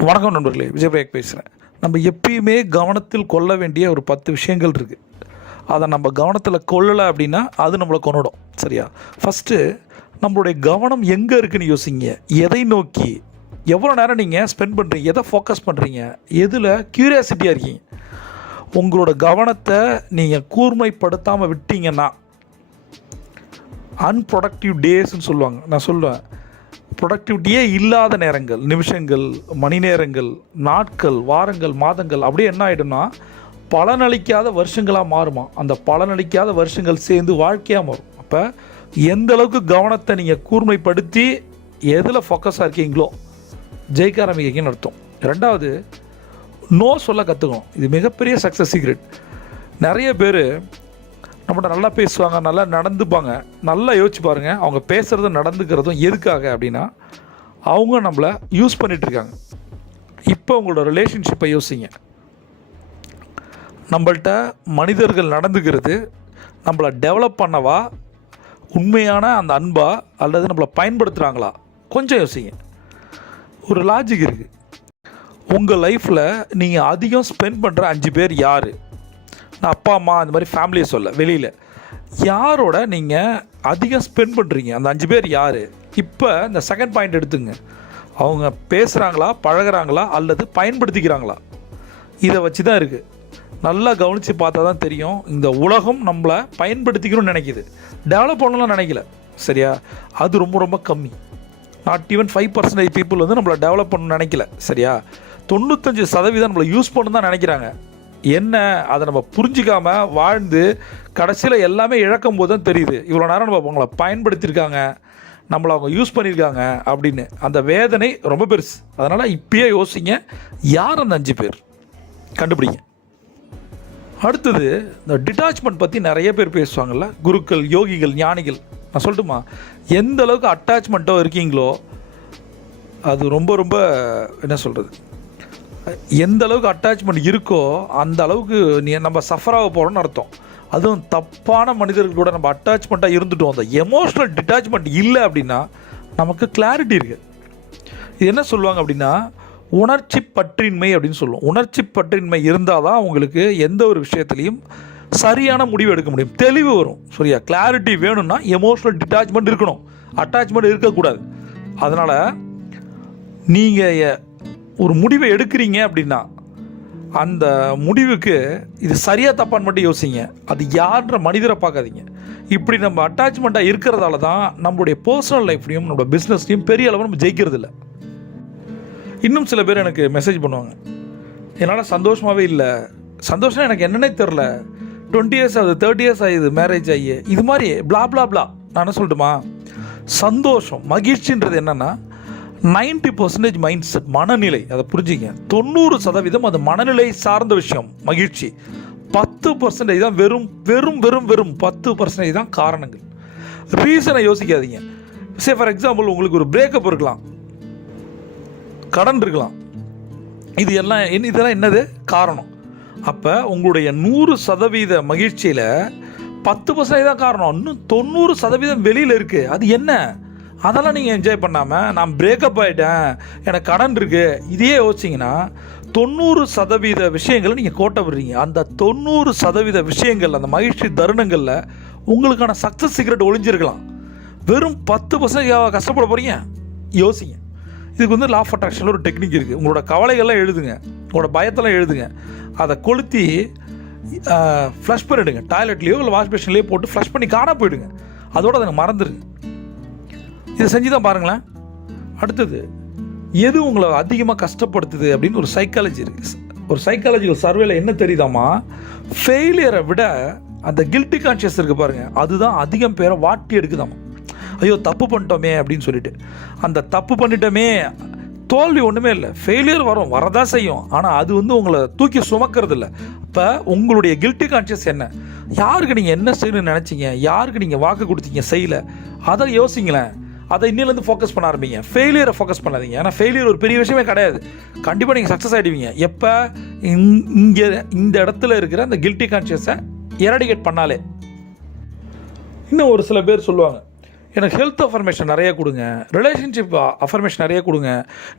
வணக்கம் நண்பர்களே விஜயபிரேக் பேசுகிறேன் நம்ம எப்பயுமே கவனத்தில் கொள்ள வேண்டிய ஒரு பத்து விஷயங்கள் இருக்குது அதை நம்ம கவனத்தில் கொள்ளலை அப்படின்னா அது நம்மளை கொண்டுடும் சரியா? ஃபஸ்ட்டு நம்மளுடைய கவனம் எங்கே இருக்குன்னு யோசிங்க. எதை நோக்கி? எவ்வளோ நேரம் நீங்கள் ஸ்பெண்ட் பண்ணுறீங்க எதை ஃபோக்கஸ் பண்ணுறீங்க எதில் க்யூரியாசிட்டியாக இருக்கீங்க? உங்களோட கவனத்தை நீங்கள் கூர்மைப்படுத்தாமல் விட்டீங்கன்னா அன்ப்ரொடக்டிவ் டேஸ்ன்னு சொல்லுவாங்க. நான் சொல்லுவேன். ப்ரொடக்டிவிட்டியே இல்லாத நேரங்கள் நிமிஷங்கள் மணி நேரங்கள் நாட்கள் வாரங்கள் மாதங்கள் அப்படியே என்ன ஆகிடும்னா பலனளிக்காத வருஷங்களாக மாறுமா? அந்த பலனளிக்காத வருஷங்கள் சேர்ந்து வாழ்க்கையாக மாறும். அப்போ எந்த அளவுக்கு கவனத்தை நீங்கள் கூர்மைப்படுத்தி எதில் ஃபோக்கஸாக இருக்கீங்களோ ஜெயிக்க ஆரம்பிக்கீங்கன்னு அர்த்தம். ரெண்டாவது நோ சொல்ல கற்றுக்கணும் இது மிகப்பெரிய சக்ஸஸ் சீக்ரெட் நிறைய பேர் நம்மகிட்ட நல்லா பேசுவாங்க நல்லா நடந்துப்பாங்க நல்லா யோசிச்சு பாருங்கள் அவங்க பேசுகிறதும் நடந்துக்கிறதும் எதுக்காக அப்படின்னா அவங்க நம்மளை யூஸ் பண்ணிகிட்ருக்காங்க இருக்காங்க இப்போ உங்களோட ரிலேஷன்ஷிப்பை யோசிங்க. நம்மள்ட்ட மனிதர்கள் நடந்துக்கிறது நம்மளை டெவலப் பண்ணவா உண்மையான அந்த அன்பா அல்லது நம்மளை பயன்படுத்துகிறாங்களா கொஞ்சம் யோசிங்க. ஒரு லாஜிக் இருக்குது உங்கள் லைஃப்பில் நீங்கள் அதிகம் ஸ்பெண்ட் பண்ணுற அஞ்சு பேர் யார்? நான் அப்பா அம்மா அந்த மாதிரி ஃபேமிலியை சொல்ல வெளியில். யாரோட நீங்கள் அதிகம் ஸ்பெண்ட் பண்ணுறீங்க அந்த அஞ்சு பேர் யார்? இப்போ இந்த செகண்ட் பாயிண்ட் எடுத்துங்க. அவங்க பேசுகிறாங்களா பழகுறாங்களா அல்லது பயன்படுத்திக்கிறாங்களா? இதை வச்சு தான் இருக்குது நல்லா கவனித்து பார்த்தா தான் தெரியும். இந்த உலகம் நம்மளை பயன்படுத்திக்கணும்னு நினைக்கிது. டெவலப் பண்ணணும்னு நினைக்கல. சரியா? அது ரொம்ப ரொம்ப கம்மி. Not even five percentage people வந்து நம்மளை டெவலப் பண்ணணும்னு நினைக்கல. சரியா? தொண்ணூத்தஞ்சு சதவீதம் நம்மளை யூஸ் பண்ணு தான் நினைக்கிறாங்க. என்ன? அதை நம்ம புரிஞ்சிக்காமல் வாழ்ந்து கடைசியில் எல்லாமே இழக்கும் போது தான் தெரியுது. இவ்வளோ நேரம் நம்ம அவங்கள பயன்படுத்தியிருக்காங்க. நம்மளை அவங்க யூஸ் பண்ணியிருக்காங்க அப்படின்னு. அந்த வேதனை ரொம்ப பெருசு. அதனால் இப்பயே யோசிங்க. யார் அந்த அஞ்சு பேர்? கண்டுபிடிங்க. அடுத்தது இந்த டிட்டாச்மெண்ட் பற்றி நிறைய பேர் பேசுவாங்கள்ல குருக்கள் யோகிகள் ஞானிகள். நான் சொல்லட்டுமா? எந்த அளவுக்கு அட்டாச்மெண்ட்டோ இருக்கீங்களோ அது ரொம்ப ரொம்ப என்ன சொல்கிறது எந்த அளவுக்கு அட்டாச்மெண்ட் இருக்கோ அந்த அளவுக்கு நீ நம்ம சஃபராக போகிறோம்னு அர்த்தம். அதுவும் தப்பான மனிதர்களோட நம்ம அட்டாச்மெண்ட்டாக இருந்துட்டோம். அந்த எமோஷ்னல் டிட்டாச்மெண்ட் இல்லை அப்படின்னா நமக்கு கிளாரிட்டி இருக்குது இது என்ன சொல்லுவாங்க அப்படின்னா உணர்ச்சி பற்றின்மை அப்படின்னு சொல்லுவோம். உணர்ச்சி பற்றின்மை இருந்தால் தான் உங்களுக்கு எந்த ஒரு விஷயத்துலையும் சரியான முடிவு எடுக்க முடியும். தெளிவு வரும். சரியா? கிளாரிட்டி வேணும்னா எமோஷ்னல் டிட்டாச்மெண்ட் இருக்கணும். அட்டாச்மெண்ட் இருக்கக்கூடாது. அதனால் நீங்கள் ஒரு முடிவை எடுக்கிறீங்க அப்படின்னா அந்த முடிவுக்கு இது சரியாக தப்பான்னு மட்டும் யோசிங்க. அது யார்ன்ற மனிதரை பார்க்காதீங்க. இப்படி நம்ம அட்டாச்மெண்ட்டாக இருக்கிறதால தான் நம்மளுடைய பர்சனல் லைஃப்லையும் நம்மளோட பிஸ்னஸ்லையும் பெரிய அளவு நம்ம ஜெயிக்கிறது இல்லை இன்னும் சில பேர் எனக்கு மெசேஜ் பண்ணுவாங்க. என்னால் சந்தோஷமாகவே இல்லை. சந்தோஷம் எனக்கு என்னன்னே தெரில. டுவெண்ட்டி இயர்ஸ் ஆகுது தேர்ட்டி இயர்ஸ் ஆகுது மேரேஜ் ஆகி. இது மாதிரி பிளா பிளா பிளா நான் என்ன சொல்லட்டுமா? சந்தோஷம் மகிழ்ச்சின்றது என்னென்னா நைன்டி பர்சன்டேஜ் மைண்ட் செட் மனநிலை. அதை புரிஞ்சுங்க. தொண்ணூறு சதவீதம் அது மனநிலை சார்ந்த விஷயம் மகிழ்ச்சி. பத்து பர்சன்டேஜ் தான் வெறும் வெறும் வெறும் வெறும் பத்து பர்சன்டேஜ் தான் காரணங்கள். ரீசனை யோசிக்காதீங்க. சே ஃபார் எக்ஸாம்பிள் உங்களுக்கு ஒரு பிரேக்கப் இருக்கலாம். கடன் இருக்கலாம். இது எல்லாம் இதெல்லாம் என்னது? காரணம். அப்போ உங்களுடைய நூறு சதவீத மகிழ்ச்சியில் பத்து பர்சன்டேஜ் தான் காரணம். இன்னும் தொண்ணூறு சதவீதம் வெளியில் இருக்குது அது என்ன? அதெல்லாம் நீங்கள் என்ஜாய் பண்ணாமல் நான் பிரேக்கப் ஆகிட்டேன் எனக்கு கடன் இருக்குது இதையே யோசிச்சிங்கன்னா தொண்ணூறு சதவீத விஷயங்களை நீங்கள் கோட்டை விடுறீங்க. அந்த தொண்ணூறு சதவீத விஷயங்கள் அந்த மகிழ்ச்சி தருணங்களில் உங்களுக்கான சக்ஸஸ் சீக்ரெட் ஒளிஞ்சிருக்கலாம். வெறும் பத்து பர்சன்ட் கஷ்டப்பட போகிறீங்க யோசிங்க. இதுக்கு வந்து லா ஆஃப் அட்ராக்ஷனில் ஒரு டெக்னிக் இருக்குது உங்களோட கவலைகள்லாம் எழுதுங்க. உங்களோட பயத்தெல்லாம் எழுதுங்க. அதை கொளுத்தி ஃப்ளஷ் பண்ணிவிடுங்க டாய்லெட்லேயோ இல்லை வாஷ் பேஷன்லேயோ போட்டு ஃப்ளஷ் பண்ணி காணா போயிடுங்க. அதோடு அதை மறந்துடுங்க. இதை செஞ்சு தான் பாருங்களேன். அடுத்தது எது உங்களை அதிகமாக கஷ்டப்படுத்துது அப்படின்னு ஒரு சைக்காலஜி இருக்குது ஒரு சைக்காலஜிக்கல் சர்வேல என்ன தெரியுதாமா ஃபெயிலியரை விட அந்த கில்ட்டி கான்ஷியஸ் இருக்குது பாருங்கள் அதுதான் அதிகம் பேரை வாட்டி எடுக்குதாமா ஐயோ தப்பு பண்ணிட்டோமே அப்படின்னு சொல்லிட்டு. அந்த தப்பு பண்ணிட்டோமே தோல்வி ஒன்றுமே இல்லை. ஃபெயிலியர் வரும் வரதான் செய்யும். ஆனால் அது வந்து உங்களை தூக்கி சுமக்கிறது இல்லை இப்போ உங்களுடைய கில்ட்டி கான்ஷியஸ் என்ன? யாருக்கு நீங்கள் என்ன செய்யணும்னு நினச்சிங்க? யாருக்கு நீங்கள் வாக்கு கொடுத்தீங்க? செய்யலை. அதை யோசிங்களேன். அதை இன்னிலேருந்து ஃபோக்கஸ் பண்ண ஆரம்பிங்க. ஃபெயிலியரை ஃபோக்கஸ் பண்ணாதீங்க. ஏன்னா ஃபெயிலியர் ஒரு பெரிய விஷயமே கிடையாது. கண்டிப்பாக நீங்கள் சக்ஸஸ் ஆகிடுவீங்க எப்போ? இங்கே இந்த இடத்துல இருக்கிற அந்த கில்ட்டி கான்ஷியஸை எரடிகேட் பண்ணாலே. இன்னும் ஒரு சில பேர் சொல்லுவாங்க எனக்கு ஹெல்த் அஃபர்மேஷன் நிறைய கொடுங்க. ரிலேஷன்ஷிப் அஃபர்மேஷன் நிறைய கொடுங்க.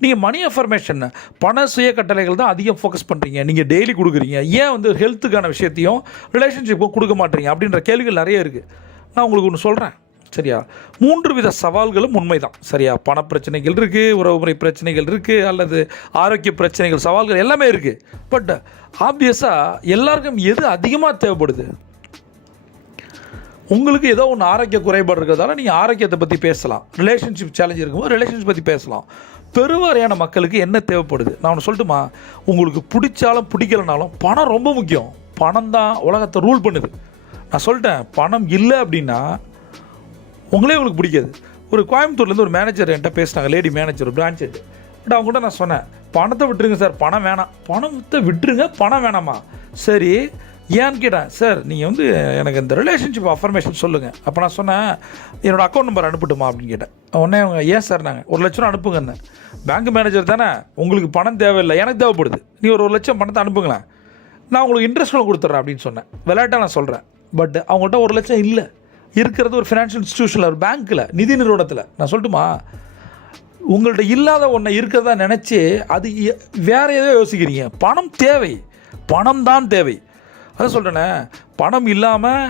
நீங்கள் மணி அஃபர்மேஷன் பண சுய கட்டளைகள் தான் அதிகம் ஃபோக்கஸ் பண்ணுறீங்க நீங்கள் டெய்லி கொடுக்குறீங்க. ஏன் வந்து ஹெல்த்துக்கான விஷயத்தையும் ரிலேஷன்ஷிப்பும் கொடுக்க மாட்டீங்க? அப்படின்ற கேள்விகள் நிறைய இருக்குது நான் உங்களுக்கு ஒன்று சொல்கிறேன் சரியா? மூன்று வித சவால்களும் உண்மைதான். சரியா? பண பிரச்சனைகள் இருக்குது உறவுமுறை பிரச்சனைகள் இருக்குது அல்லது ஆரோக்கிய பிரச்சனைகள் சவால்கள் எல்லாமே இருக்குது பட் ஆப்வியஸாக எல்லாருக்கும் எது அதிகமாக தேவைப்படுது? உங்களுக்கு ஏதோ ஒன்று ஆரோக்கிய குறைபாடு இருக்கிறதால நீங்கள் ஆரோக்கியத்தை பற்றி பேசலாம். ரிலேஷன்ஷிப் சேலஞ்ச் இருக்கும்போது ரிலேஷன்ஷிப் பற்றி பேசலாம். பெருவாரியான மக்களுக்கு என்ன தேவைப்படுது? நான் ஒன்று சொல்லட்டுமா? உங்களுக்கு பிடிச்சாலும் பிடிக்கலனாலும் பணம் ரொம்ப முக்கியம். பணம் தான் உலகத்தை ரூல் பண்ணுது. நான் சொல்லிட்டேன் பணம் இல்லை அப்படின்னா உங்களே உங்களுக்கு பிடிக்காது. ஒரு கோயம்புத்தூர்லேருந்து ஒரு மேனேஜர் என்கிட்ட பேசினாங்க lady manager branch head but அவங்ககிட்ட நான் சொன்னேன் பணத்தை விட்டுருங்க சார் பணம் வேணாம். பணத்தை விட்டுருங்க பணம் வேணாமா சரி ஏன்னு கேட்டேன் சார் நீங்கள் வந்து எனக்கு இந்த ரிலேஷன்ஷிப் அஃபர்மேஷன் சொல்லுங்கள் அப்போ நான் சொன்னேன் என்னோட அக்கௌண்ட் நம்பர் அனுப்பட்டுமா அப்படின்னு கேட்டேன். உடனே அவங்க ஏன் சார் நாங்கள் ஒரு லட்சம் ரூபா அனுப்புங்கன்னு பேங்க் மேனேஜர் தானே உங்களுக்கு பணம் தேவையில்லை. எனக்கு தேவைப்படுது. நீ ஒரு ஒரு லட்சம் பணத்தை அனுப்புங்களேன். நான் உங்களுக்கு இன்ட்ரெஸ்ட் கொடுத்துட்றேன் அப்படின்னு சொன்னேன். விளையாட்டாக நான் சொல்கிறேன் பட் அவங்கள்ட்ட ஒரு லட்சம் இல்லை. இருக்கிறது ஒரு ஃபினான்ஷியல் இன்ஸ்டியூஷனில் ஒரு பேங்க்கில் நிதி நிறுவனத்தில். நான் சொல்லட்டுமா? உங்கள்கிட்ட இல்லாத ஒன்றை இருக்கிறதா நினச்சி அது வேறு வேற ஏதோ யோசிக்கிறீங்க. பணம் தேவை. பணம் தான் தேவை. அதான் சொல்கிறேனே பணம் இல்லாமல்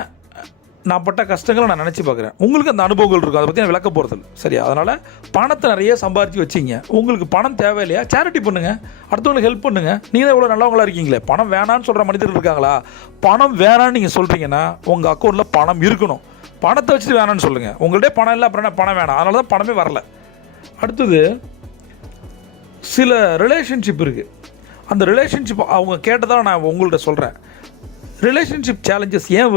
நான் பட்ட கஷ்டங்களை நான் நினச்சி பார்க்குறேன். உங்களுக்கு அந்த அனுபவங்கள் இருக்கும் அதை பற்றி நான் விளக்க இல்லை சரியா? அதனால் பணத்தை நிறைய சம்பாரித்து வச்சிங்க. உங்களுக்கு பணம் தேவையில்லையா சேரிட்டி பண்ணுங்கள் அடுத்தவங்களுக்கு ஹெல்ப் பண்ணுங்கள் நீங்கள் தான் இவ்வளோ நல்லவங்களா இருக்கீங்களே. பணம் வேணான்னு சொல்கிற மனிதர்கள் இருக்காங்களா? பணம் வேணான்னு நீங்கள் சொல்கிறீங்கன்னா உங்கள் அக்கௌண்ட்டில் பணம் இருக்கணும். பணத்தை வச்சுட்டு வேணான்னு சொல்லுங்கள் உங்கள்கிட்ட பணம் இல்லை அப்புறம் என்ன பணம் வேணாம். அதனால தான் பணமே வரல. அடுத்தது சில ரிலேஷன்ஷிப் இருக்குது அந்த ரிலேஷன்ஷிப் அவங்க கேட்டதாக நான் உங்கள்கிட்ட சொல்கிறேன் ரிலேஷன்ஷிப் சேலஞ்சஸ் ஏன்